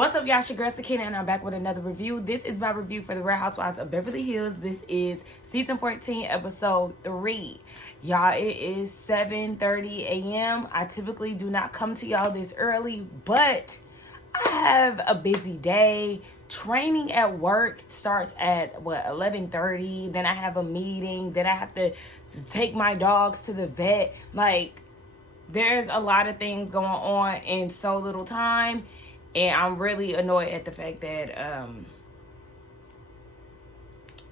What's up, y'all? It's your girl Sakina, and I'm back with another review. This is my review for the Real Housewives of Beverly Hills. This is season 14, episode 3. Y'all, it is 7:30 a.m. I typically do not come to y'all this early, but I have a busy day. Training at work starts at 11:30. Then I have a meeting. Then I have to take my dogs to the vet. Like, there's a lot of things going on in so little time. And I'm really annoyed at the fact that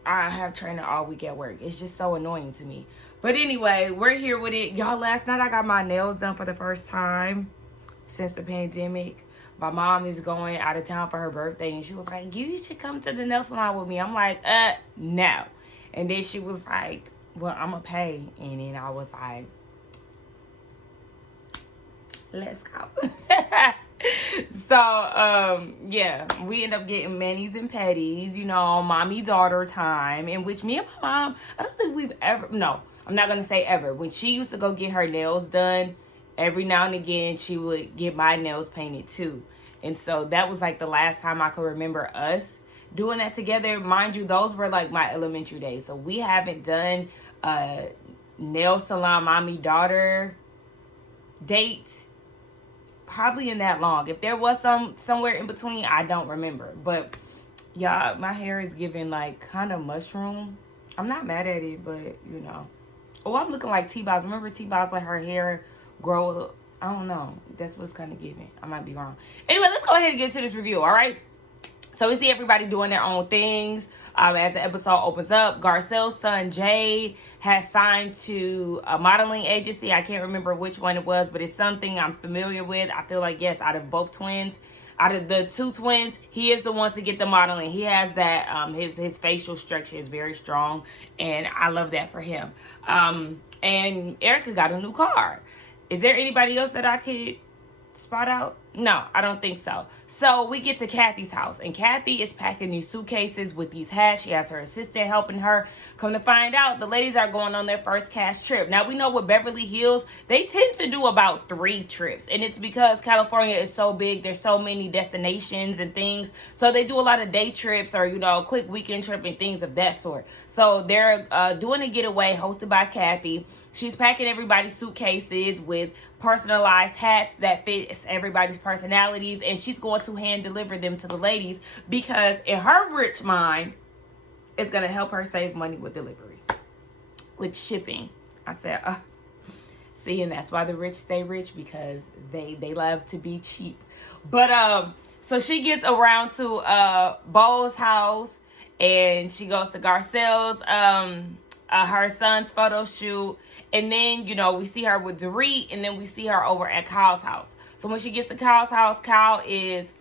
I have training all week at work. It's just so annoying to me. But anyway, we're here with it. Y'all, last night I got my nails done for the first time since the pandemic. My mom is going out of town for her birthday, and she was like, you should come to the nail salon with me. I'm like, no. And then she was like, well, I'm going to pay. And then I was like, let's go. So, yeah, we end up getting manis and petties, you know, mommy-daughter time, in which me and my mom, I don't think we've ever, no, I'm not going to say ever. When she used to go get her nails done, every now and again, she would get my nails painted too. And so that was like the last time I could remember us doing that together. Mind you, those were like my elementary days. So we haven't done nail salon mommy-daughter dates probably in that long. If there was somewhere in between, I don't remember. But y'all, my hair is giving like kind of mushroom. I'm not mad at it, but you know. Oh, I'm looking like T-Boz. Remember T-Boz, like her hair grow? I don't know. That's what's kind of giving. I might be wrong. Anyway, let's go ahead and get into this review, all right? So we see everybody doing their own things. As the episode opens up, Garcelle's son, Jay, has signed to a modeling agency. I can't remember which one it was, but it's something I'm familiar with. I feel like, yes, out of both twins, out of the two twins, he is the one to get the modeling. He has that, his facial structure is very strong, and I love that for him. And Erica got a new car. Is there anybody else that I could spot out? No, I don't think so. So we get to Kathy's house, and Kathy is packing these suitcases with these hats. She has her assistant helping her. Come to find out, the ladies are going on their first cash trip. Now, we know with Beverly Hills, they tend to do about 3 trips, and it's because California is so big. There's so many destinations and things, so they do a lot of day trips or, you know, quick weekend trip and things of that sort. So they're doing a getaway hosted by Kathy. She's packing everybody's suitcases with personalized hats that fit everybody's personalities, and she's going to hand deliver them to the ladies because in her rich mind, it's going to help her save money with delivery, with shipping. I said, see, and that's why the rich stay rich, because they love to be cheap. But so she gets around to Bo's house, and she goes to Garcelle's her son's photo shoot, and then, you know, we see her with Dorit, and then we see her over at Kyle's house. So when she gets to Kyle's house, Kyle is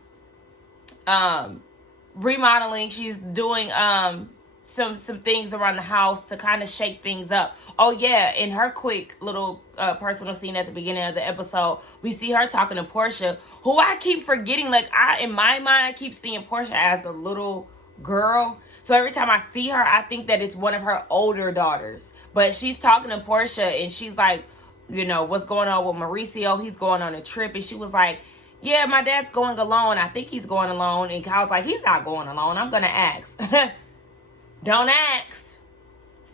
remodeling. She's doing some things around the house to kind of shake things up. Oh yeah, in her quick little personal scene at the beginning of the episode, we see her talking to Portia, who I keep forgetting. Like, in my mind, I keep seeing Portia as a little girl. So every time I see her, I think that it's one of her older daughters. But she's talking to Portia, and she's like, you know, what's going on with Mauricio? He's going on a trip. And she was like, yeah, my dad's going alone. I think he's going alone. And Kyle's like, he's not going alone. I'm going to ask. Don't ask,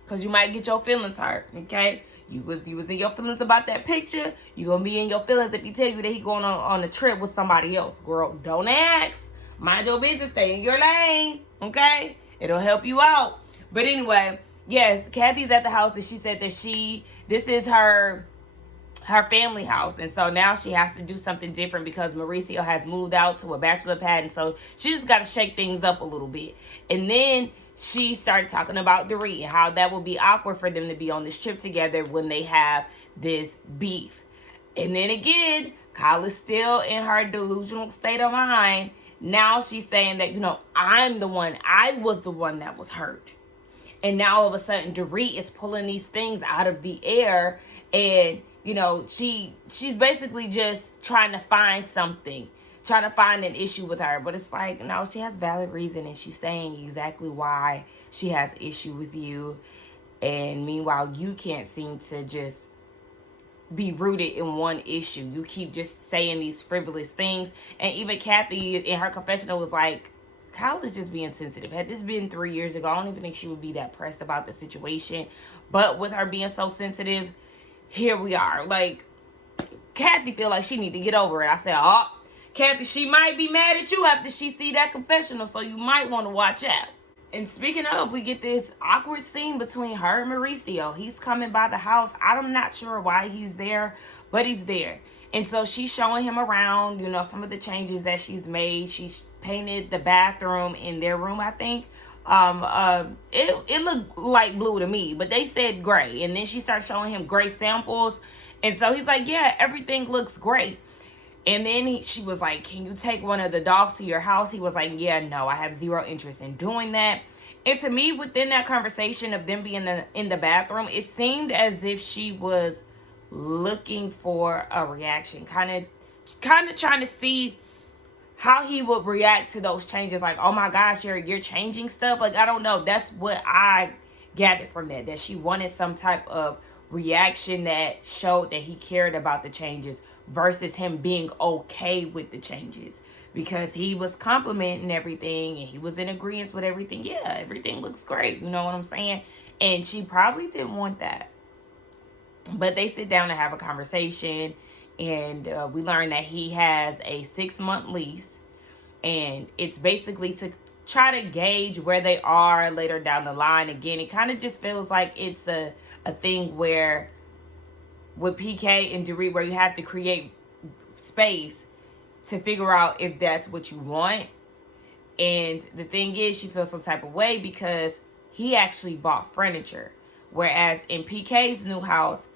because you might get your feelings hurt, okay? You was in your feelings about that picture. You're going to be in your feelings if he tell you that he's going on a trip with somebody else. Girl, don't ask. Mind your business. Stay in your lane, okay? It'll help you out. But anyway, yes, Kathy's at the house, and she said that this is her family house, and so now she has to do something different because Mauricio has moved out to a bachelor pad, and so she just got to shake things up a little bit. And then she started talking about Dorit and how that would be awkward for them to be on this trip together when they have this beef. And then again, Kyle is still in her delusional state of mind. Now she's saying that, you know, I was the one that was hurt. And now all of a sudden, Dorit is pulling these things out of the air, and, you know, she's basically just trying to find something, trying to find an issue with her. But it's like, no, she has valid reason, and she's saying exactly why she has issue with you. And meanwhile, you can't seem to just be rooted in one issue. You keep just saying these frivolous things. And even Kathy in her confessional was like, Kyle is just being sensitive. Had this been 3 years ago, I don't even think she would be that pressed about the situation. But with her being so sensitive, here we are. Like, Kathy feel like she need to get over it. I said, oh, Kathy, she might be mad at you after she see that confessional, so you might want to watch out. And speaking of, we get this awkward scene between her and Mauricio. He's coming by the house. I'm not sure why he's there, but he's there. And so she's showing him around, you know, some of the changes that she's made. She's painted the bathroom in their room, I think. It looked like blue to me, but they said gray. And then she starts showing him gray samples. And so he's like, yeah, everything looks great. And then she was like, can you take one of the dogs to your house? He was like, yeah, no, I have zero interest in doing that. And to me, within that conversation of them being in the bathroom, it seemed as if she was looking for a reaction, kind of trying to see how he would react to those changes. Like, oh my gosh, you're changing stuff. Like, I don't know. That's what I gathered from that she wanted some type of reaction that showed that he cared about the changes versus him being okay with the changes, because he was complimenting everything and he was in agreement with everything. Yeah, everything looks great. You know what I'm saying? And she probably didn't want that. But they sit down and have a conversation, and we learn that he has a 6-month lease, and it's basically to try to gauge where they are later down the line. Again, it kind of just feels like it's a thing where with PK and Dorit, where you have to create space to figure out if that's what you want. And the thing is, she feels some type of way because he actually bought furniture, whereas in PK's new house,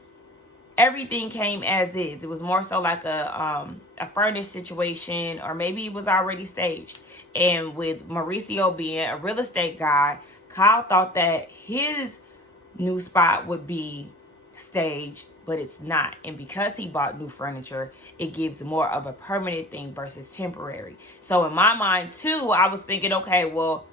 everything came as is. It was more so like a furnished situation, or maybe it was already staged. And with Mauricio being a real estate guy, Kyle thought that his new spot would be staged, but it's not. And because he bought new furniture, it gives more of a permanent thing versus temporary. So in my mind too, I was thinking, okay, well,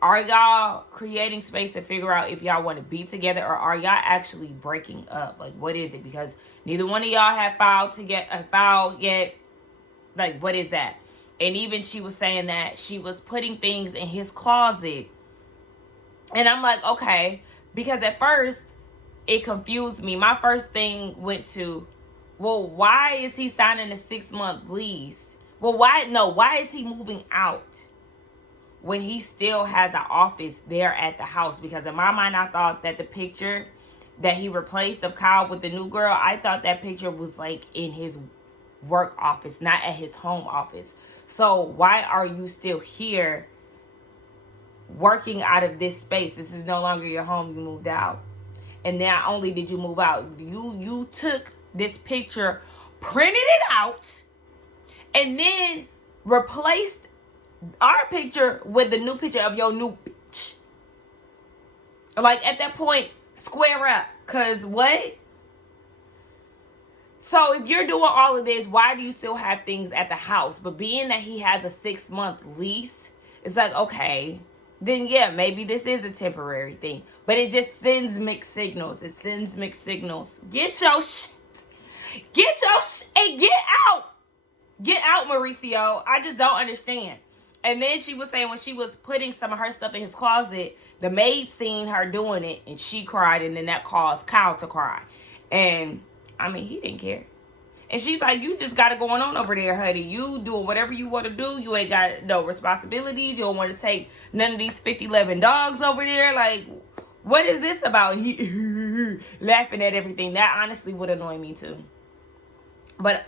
are y'all creating space to figure out if y'all want to be together, or are y'all actually breaking up? Like, what is it? Because neither one of y'all have filed yet. Like, what is that? And even she was saying that she was putting things in his closet. And I'm like, okay, because at first it confused me. My first thing went to, well, why is he signing a 6-month lease? Well, why is he moving out when he still has an office there at the house? Because in my mind, I thought that the picture that he replaced of Kyle with the new girl, I thought that picture was like in his work office, not at his home office. So why are you still here working out of this space? This is no longer your home. You moved out. And not only did you move out, you took this picture, printed it out, and then replaced our picture with the new picture of your new bitch. Like, at that point, square up. Because what? So if you're doing all of this, why do you still have things at the house? But being that he has a 6-month lease, it's like, okay, then yeah, maybe this is a temporary thing. But it just sends mixed signals. It sends mixed signals. Get your shit. Get your shit and get out. Get out, Mauricio. I just don't understand. And then she was saying when she was putting some of her stuff in his closet, the maid seen her doing it and she cried, and then that caused Kyle to cry. And I mean, he didn't care. And she's like, you just got it going on over there, honey. You doing whatever you want to do. You ain't got no responsibilities. You don't want to take none of these 50-11 dogs over there. Like, what is this about? Laughing at everything. That honestly would annoy me too. But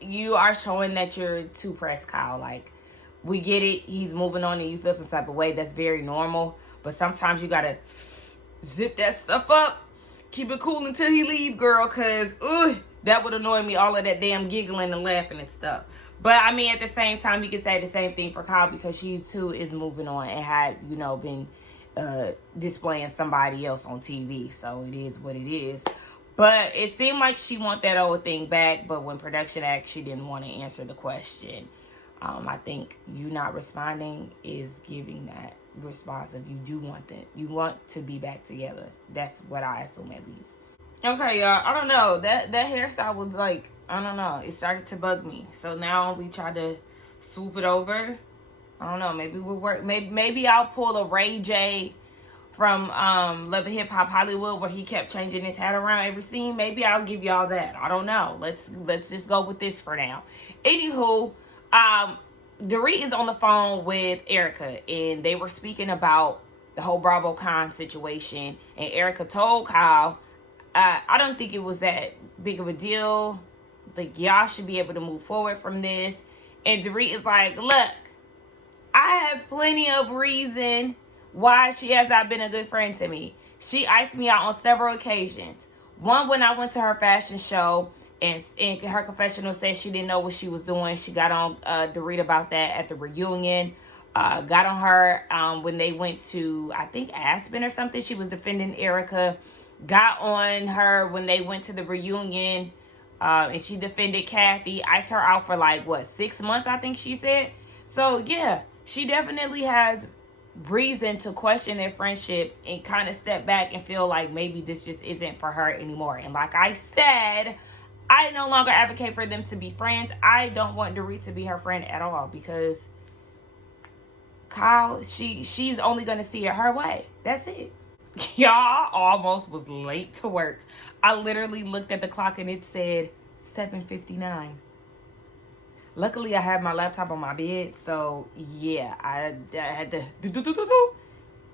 you are showing that you're too pressed, Kyle. Like, we get it. He's moving on and you feel some type of way. That's very normal. But sometimes you got to zip that stuff up. Keep it cool until he leave, girl. Because, that would annoy me. All of that damn giggling and laughing and stuff. But, I mean, at the same time, you can say the same thing for Kyle, because she, too, is moving on and had, you know, been displaying somebody else on TV. So, it is what it is. But it seemed like she want that old thing back. But when production asked, she didn't want to answer the question. I think you not responding is giving that response of you do want that. You want to be back together. That's what I assume, at least. Okay, y'all. I don't know. That hairstyle was like, I don't know. It started to bug me. So now we try to swoop it over. I don't know. Maybe we'll work. Maybe I'll pull a Ray J from Love and Hip Hop Hollywood, where he kept changing his hat around every scene. Maybe I'll give y'all that. I don't know. Let's just go with this for now. Anywho, Dorit is on the phone with Erica, and they were speaking about the whole Bravo Con situation. And Erica told Kyle, I don't think it was that big of a deal. Like, y'all should be able to move forward from this. And Dorit is like, look, I have plenty of reason why she has not been a good friend to me. She iced me out on several occasions. One, when I went to her fashion show, and her confessional said she didn't know what she was doing. She got on Dorit about that at the reunion. Got on her when they went to, I think, Aspen or something. She was defending Erica. Got on her when they went to the reunion, and she defended Kathy. Iced her out for like, what, 6 months, I think she said. So, yeah, she definitely has reason to question their friendship and kind of step back and feel like maybe this just isn't for her anymore. And like I said, I no longer advocate for them to be friends. I don't want Dorit to be her friend at all, because Kyle, she's only going to see it her way. That's it. Y'all, almost was late to work. I literally looked at the clock and it said 7:59. Luckily, I had my laptop on my bed, so yeah, I had to do.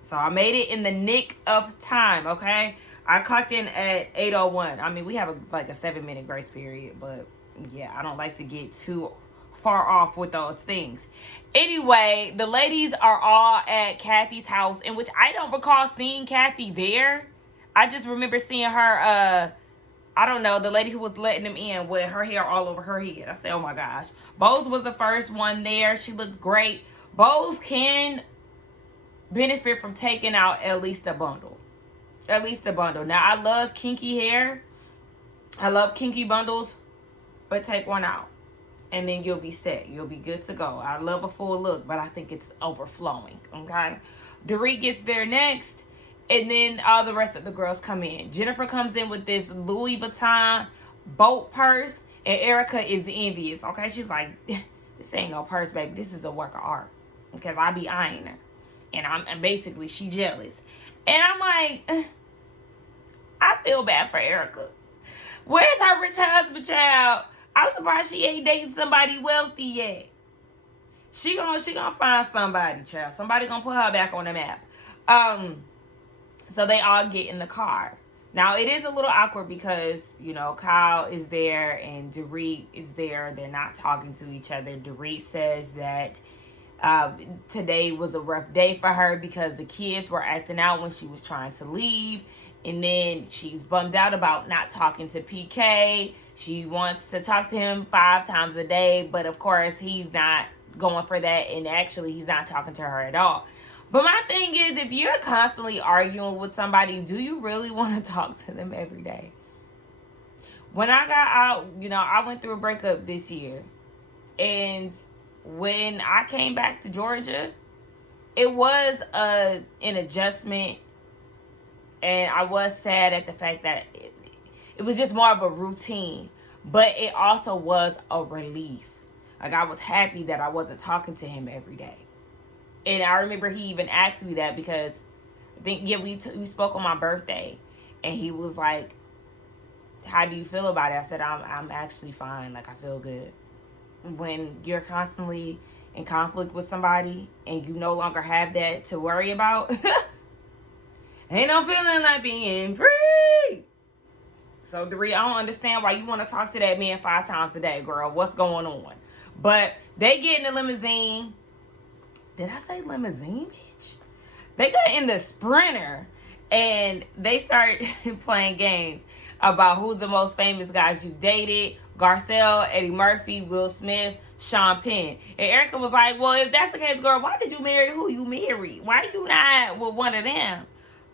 So I made it in the nick of time, okay? I clocked in at 8:01. I mean, we have like a 7-minute grace period, but yeah, I don't like to get too far off with those things. Anyway, the ladies are all at Kathy's house, in which I don't recall seeing Kathy there. I just remember seeing her, I don't know, the lady who was letting them in with her hair all over her head. I said, oh my gosh. Bose was the first one there. She looked great. Bose can benefit from taking out at least a bundle. At least a bundle. Now, I love kinky hair. I love kinky bundles. But take one out. And then you'll be set. You'll be good to go. I love a full look, but I think it's overflowing. Okay? Dorit gets there next. And then all the rest of the girls come in. Jennifer comes in with this Louis Vuitton boat purse. And Erica is envious. Okay? She's like, this ain't no purse, baby. This is a work of art. Because I be eyeing her. And basically, she jealous. And I'm like, I feel bad for Erica. Where's her rich husband, child? I'm surprised she ain't dating somebody wealthy yet. She gonna find somebody, child. Somebody gonna put her back on the map. So they all get in the car. Now, it is a little awkward because, you know, Kyle is there and Dorit is there. They're not talking to each other. Dorit says that today was a rough day for her because the kids were acting out when she was trying to leave. And then she's bummed out about not talking to PK. She wants to talk to him 5 times a day. But, of course, he's not going for that. And actually, he's not talking to her at all. But my thing is, if you're constantly arguing with somebody, do you really want to talk to them every day? When I got out, you know, I went through a breakup this year. And when I came back to Georgia, it was an adjustment. And I was sad at the fact that it was just more of a routine. But it also was a relief. Like, I was happy that I wasn't talking to him every day. And I remember he even asked me that because I think, yeah, we spoke on my birthday. And he was like, how do you feel about it? I said, I'm actually fine. Like, I feel good. When you're constantly in conflict with somebody and you no longer have that to worry about, ain't no feeling like being free. So, Dorit, I don't understand why you want to talk to that man 5 times a day, girl. What's going on? But they get in the limousine. Did I say limousine, bitch? They got in the Sprinter and they start playing games about who's the most famous guys you dated. Garcelle, Eddie Murphy, Will Smith, Sean Penn. And Erica was like, well, if that's the case, girl, why did you marry who you married? Why are you not with one of them?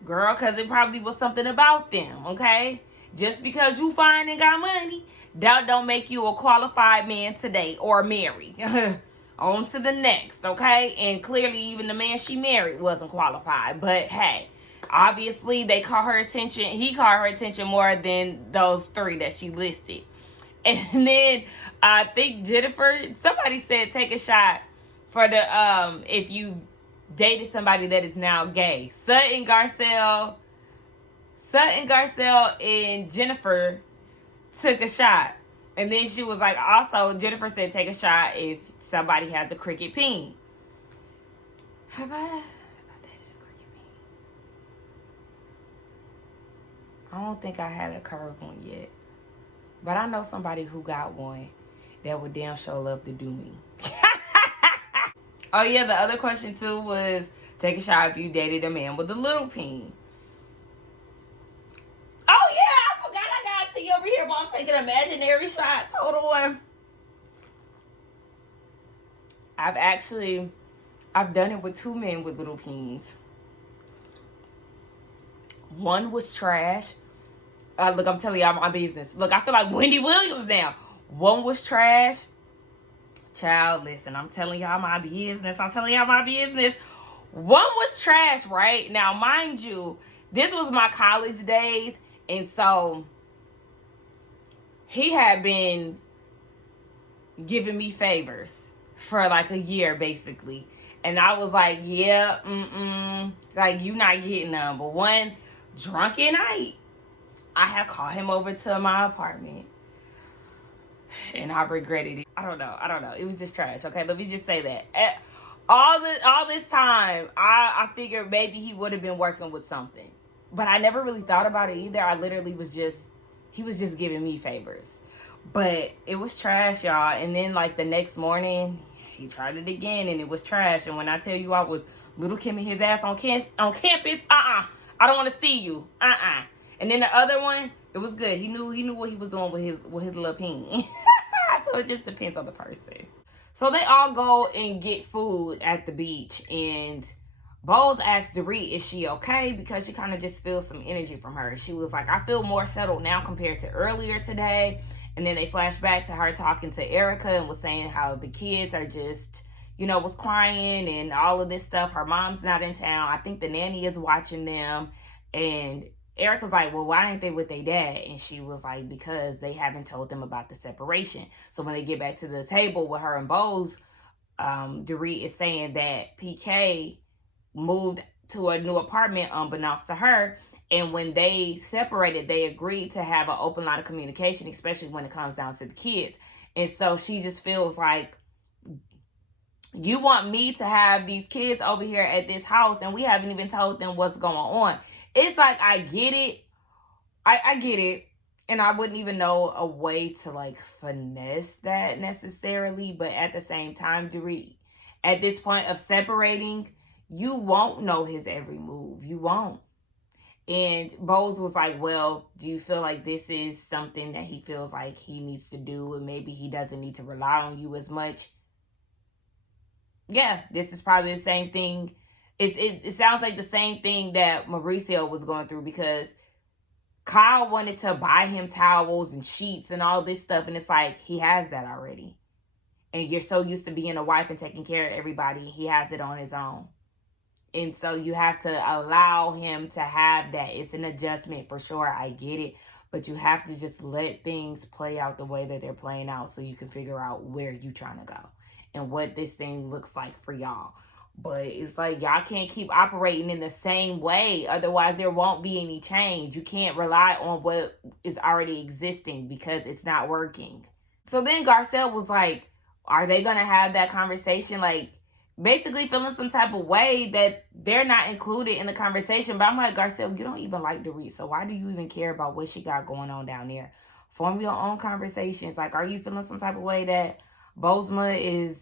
Girl, because it probably was something about them, okay? Just because you fine and got money, that don't make you a qualified man today or marry. On to the next, okay? And clearly even the man she married wasn't qualified. But hey, Obviously, they caught her attention. He caught her attention more than those 3 that she listed. And then I think Jennifer, somebody said take a shot for the if you dated somebody that is now gay. Sutton Garcelle and Jennifer took a shot. And then she was like, also, Jennifer said take a shot if somebody has a cricket peen. Have I dated a cricket peen? I don't think I had a curved one yet. But I know somebody who got one that would damn sure love to do me. Oh yeah, the other question too was take a shot if you dated a man with a little peen. Oh yeah, I forgot I got tea over here, but I'm taking imaginary shots. Hold on. I've done it with 2 men with little peens. One was trash. Look, I'm telling y'all my business. Look, I feel like Wendy Williams now. One was trash. Child, listen, I'm telling y'all my business. One was trash, right? Now, mind you, this was my college days. And so, he had been giving me favors for like a year, basically. And I was like, yeah, like, you not getting none. But one drunken night, I had called him over to my apartment. And I regretted it. I don't know. It was just trash. Okay, let me just say that. All this time, I figured maybe he would have been working with something. But I never really thought about it either. I literally he was just giving me favors. But it was trash, y'all. And then like the next morning, he tried it again and it was trash. And when I tell you I was little Kimming his ass on campus, I don't want to see you. And then the other one, it was good. He knew what he was doing with his little peen. So it just depends on the person. So they all go and get food at the beach, and Bowles asked Dorit, is she okay? Because she kind of just feels some energy from her. She was like, I feel more settled now compared to earlier today. And then they flash back to her talking to Erica and was saying how the kids are just, was crying and all of this stuff. Her mom's not in town. I think the nanny is watching them. And Erica's like, well, why ain't they with their dad? And she was like, because they haven't told them about the separation. So when they get back to the table with her and Bowles, Dorit is saying that PK moved to a new apartment unbeknownst to her. And when they separated, they agreed to have an open line of communication, especially when it comes down to the kids. And so she just feels like, you want me to have these kids over here at this house and we haven't even told them what's going on. It's like, I get it. I get it. And I wouldn't even know a way to like finesse that necessarily. But at the same time, Dorit, at this point of separating, you won't know his every move. You won't. And Bowles was like, well, do you feel like this is something that he feels like he needs to do and maybe he doesn't need to rely on you as much? Yeah, this is probably the same thing. It sounds like the same thing that Mauricio was going through, because Kyle wanted to buy him towels and sheets and all this stuff. And it's like, he has that already. And you're so used to being a wife and taking care of everybody. He has it on his own. And so you have to allow him to have that. It's an adjustment for sure. I get it. But you have to just let things play out the way that they're playing out so you can figure out where you're trying to go and what this thing looks like for y'all. But it's like, y'all can't keep operating in the same way. Otherwise, there won't be any change. You can't rely on what is already existing because it's not working. So then Garcelle was like, are they going to have that conversation? Like, basically feeling some type of way that they're not included in the conversation. But I'm like, Garcelle, you don't even like Dorit, so why do you even care about what she got going on down there? Form your own conversations. Like, are you feeling some type of way that Bozma is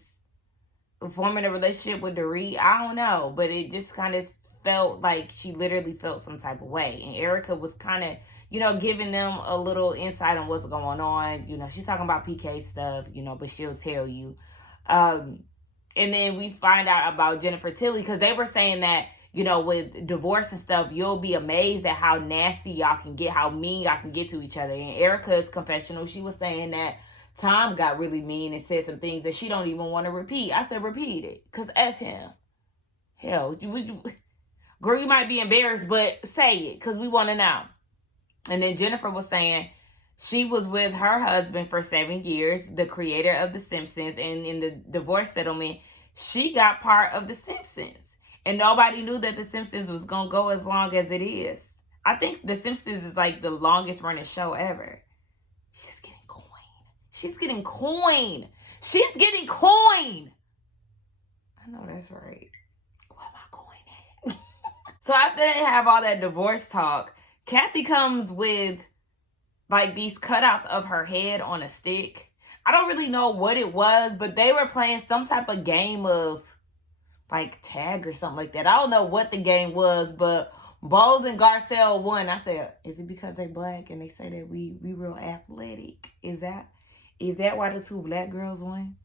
forming a relationship with Dorit? I don't know, but it just kind of felt like she literally felt some type of way. And Erica was kind of, giving them a little insight on what's going on. She's talking about PK stuff, but she'll tell you. And then we find out about Jennifer Tilly, because they were saying that, with divorce and stuff, you'll be amazed at how nasty y'all can get, how mean y'all can get to each other. And Erica's confessional, she was saying that Tom got really mean and said some things that she don't even want to repeat. I said, repeat it, because F him. Hell, go Girl, you might be embarrassed, but say it, because we want to know. And then Jennifer was saying she was with her husband for 7 years, the creator of The Simpsons, and in the divorce settlement, she got part of The Simpsons. And nobody knew that The Simpsons was going to go as long as it is. I think The Simpsons is like the longest running show ever. She's getting coin. She's getting coin. She's getting coin. I know that's right. Where my coin at? So after they have all that divorce talk, Kathy comes with like these cutouts of her head on a stick. I don't really know what it was, but they were playing some type of game of like tag or something like that. I don't know what the game was, but Bowles and Garcelle won. I said, is it because they black and they say that we real athletic? Is that why the 2 black girls won?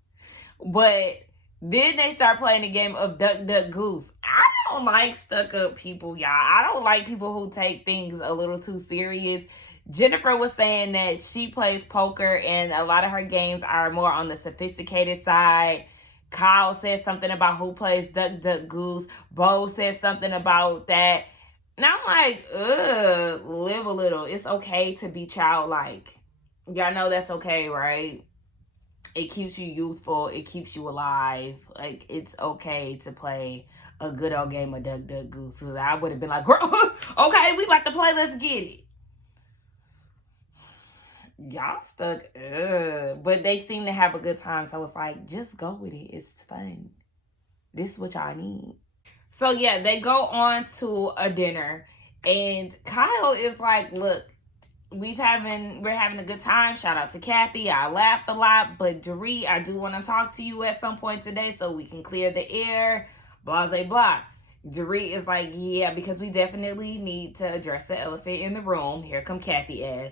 But then they start playing the game of Duck, Duck, Goose. I don't like stuck-up people, y'all. I don't like people who take things a little too serious. Jennifer was saying that she plays poker and a lot of her games are more on the sophisticated side. Kyle said something about who plays Duck, Duck, Goose. Bo said something about that. And I'm like, live a little. It's okay to be childlike. Y'all know that's okay, right? It keeps you youthful. It keeps you alive. Like, it's okay to play a good old game of Duck, Duck, Goose. So I would have been like, girl, okay, we about to play. Let's get it. Y'all stuck. But they seem to have a good time. So I was like, just go with it. It's fun. This is what y'all need. So yeah, they go on to a dinner. And Kyle is like, look, we're having a good time. Shout out to Kathy. I laughed a lot. But Dorit, I do want to talk to you at some point today so we can clear the air. Blah, blah, blah. Dorit is like, yeah, because we definitely need to address the elephant in the room. Here come Kathy ass.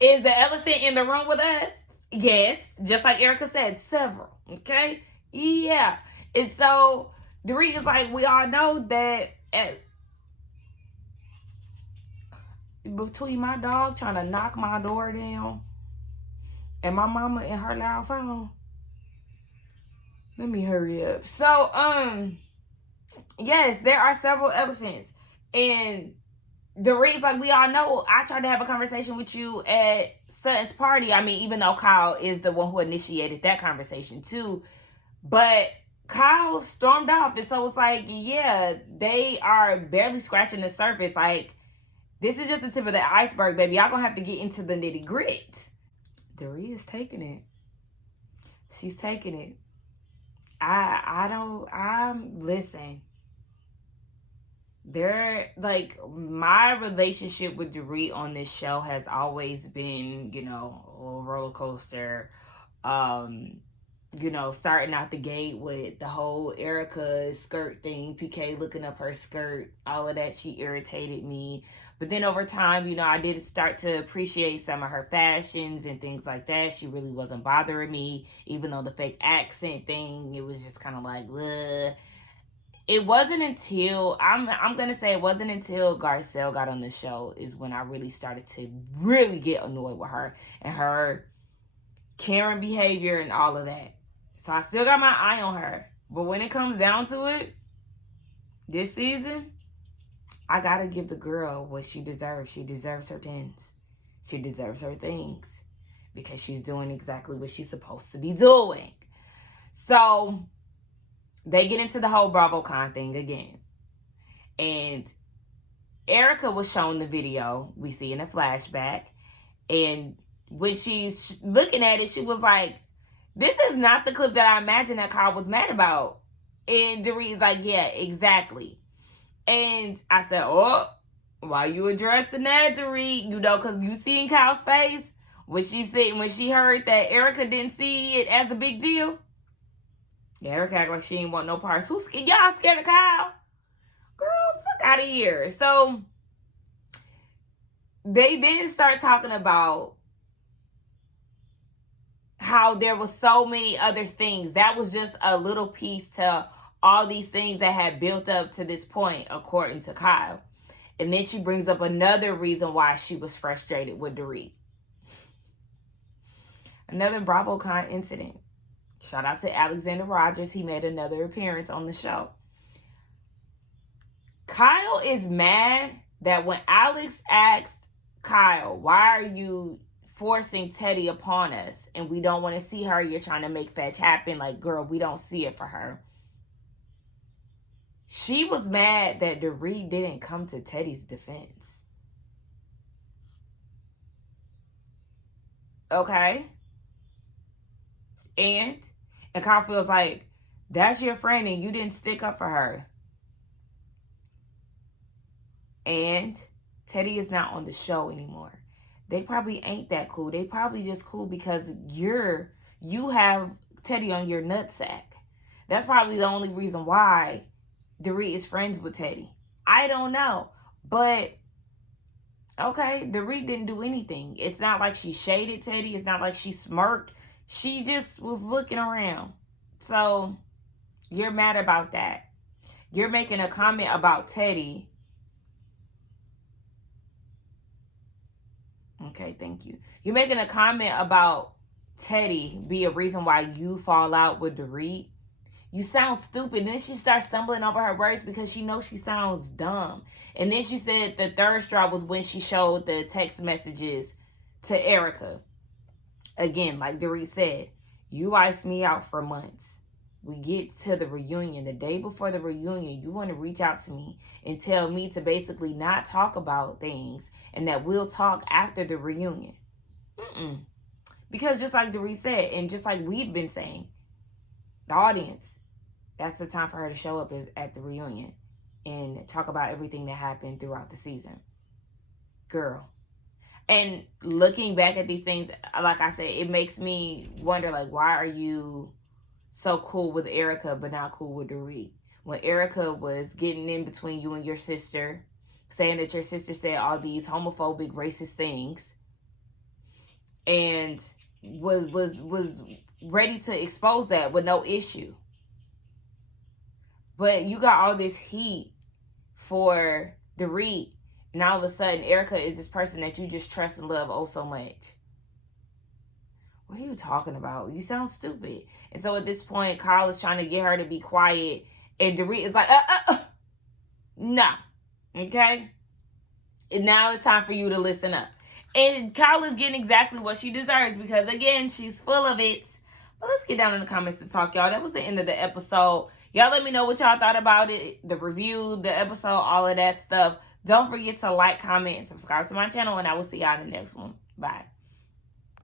Is the elephant in the room with us? Yes. Just like Erica said, several. Okay? Yeah. And so Dorit is like, we all know that between my dog trying to knock my door down and my mama and her loud phone. Let me hurry up. So, yes, there are several elephants. And Dorit's like, we all know I tried to have a conversation with you at Sutton's party. I mean, even though Kyle is the one who initiated that conversation too. But Kyle stormed off. And so it's like, yeah, they are barely scratching the surface. Like, this is just the tip of the iceberg, baby. Y'all gonna have to get into the nitty grit. Dorit is taking it. She's taking it. Listen. My relationship with Dorit on this show has always been, a little roller coaster. Starting out the gate with the whole Erica skirt thing, PK looking up her skirt, all of that, she irritated me. But then over time, I did start to appreciate some of her fashions and things like that. She really wasn't bothering me, even though the fake accent thing, it was just kind of like, ugh. It wasn't until, I'm going to say it wasn't until Garcelle got on the show is when I really started to really get annoyed with her and her Karen behavior and all of that. So I still got my eye on her. But when it comes down to it, this season, I got to give the girl what she deserves. She deserves her tens. She deserves her things. Because she's doing exactly what she's supposed to be doing. So they get into the whole BravoCon thing again. And Erica was shown the video we see in a flashback. And when she's looking at it, she was like, this is not the clip that I imagined that Kyle was mad about. And Dorit's like, yeah, exactly. And I said, oh, why you addressing that, Dorit? Because you seen Kyle's face when she heard that Erica didn't see it as a big deal. Yeah, Erica act like she ain't want no parts. Y'all scared of Kyle? Girl, fuck out of here. So they then start talking about how there was so many other things. That was just a little piece to all these things that had built up to this point, according to Kyle. And then she brings up another reason why she was frustrated with Dorit. Another BravoCon incident. Shout out to Alexander Rogers. He made another appearance on the show. Kyle is mad that when Alex asked Kyle, why are you forcing Teddy upon us and we don't want to see her, you're trying to make fetch happen, like, girl, we don't see it for her. She was mad that Dorit didn't come to Teddy's defense. Okay? And Kyle feels like, that's your friend and you didn't stick up for her. And Teddy is not on the show anymore. They probably ain't that cool. They probably just cool because you have Teddy on your nutsack. That's probably the only reason why Dorit is friends with Teddy. I don't know. But, okay, Dorit didn't do anything. It's not like she shaded Teddy. It's not like she smirked. She just was looking around. So, you're mad about that. You're making a comment about Teddy. Okay, thank you. You're making a comment about Teddy be a reason why you fall out with Dorit. You sound stupid. And then she starts stumbling over her words because she knows she sounds dumb. And then she said the third straw was when she showed the text messages to Erica. Again, like Dorit said, you iced me out for months. We get to the reunion. The day before the reunion, you want to reach out to me and tell me to basically not talk about things and that we'll talk after the reunion. Because just like Dorit said, and just like we've been saying, the audience, that's the time for her to show up at the reunion and talk about everything that happened throughout the season. Girl. And looking back at these things, like I said, it makes me wonder, like, why are you so cool with Erica but not cool with Dorit? When Erica was getting in between you and your sister, saying that your sister said all these homophobic, racist things, and was ready to expose that with no issue. But you got all this heat for Dorit, and all of a sudden Erica is this person that you just trust and love oh so much. What are you talking about? You sound stupid. And so at this point, Kyle is trying to get her to be quiet, and Dorit is like, no. Okay? And now it's time for you to listen up. And Kyle is getting exactly what she deserves because, again, she's full of it. But let's get down in the comments to talk, y'all. That was the end of the episode. Y'all let me know what y'all thought about it, the review, the episode, all of that stuff. Don't forget to like, comment, and subscribe to my channel, and I will see y'all in the next one. Bye.